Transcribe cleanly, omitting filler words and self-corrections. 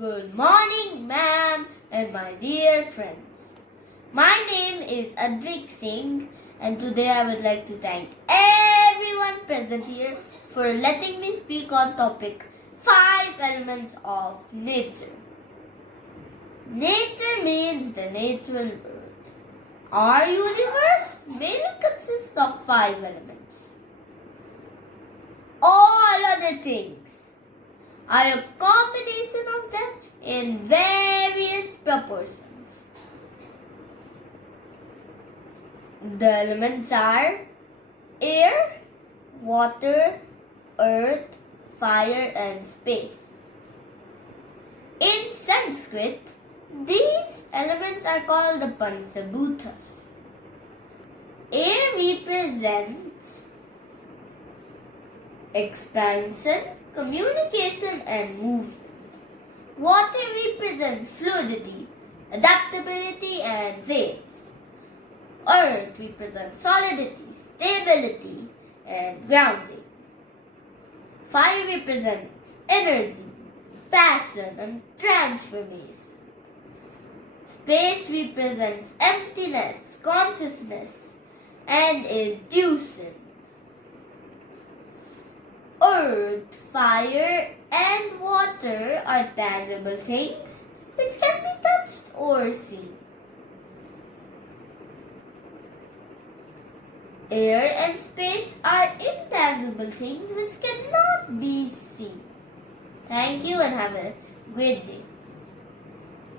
Good morning, ma'am, and my dear friends. My name is Adrik Singh, and today I would like to thank everyone present here for letting me speak on topic 5 elements of nature. Nature means the natural world. Our universe mainly consists of 5 elements. All other things are a combination of them in various proportions. The elements are air, water, earth, fire and space. In Sanskrit, these elements are called the Panchabhutas. Air represents expansion, communication and movement. Water represents fluidity, adaptability and change. Earth represents solidity, stability and grounding. Fire represents energy, passion and transformation. Space represents emptiness, consciousness and intuition. Earth, fire and water are tangible things which can be touched or seen. Air and space are intangible things which cannot be seen. Thank you and have a great day.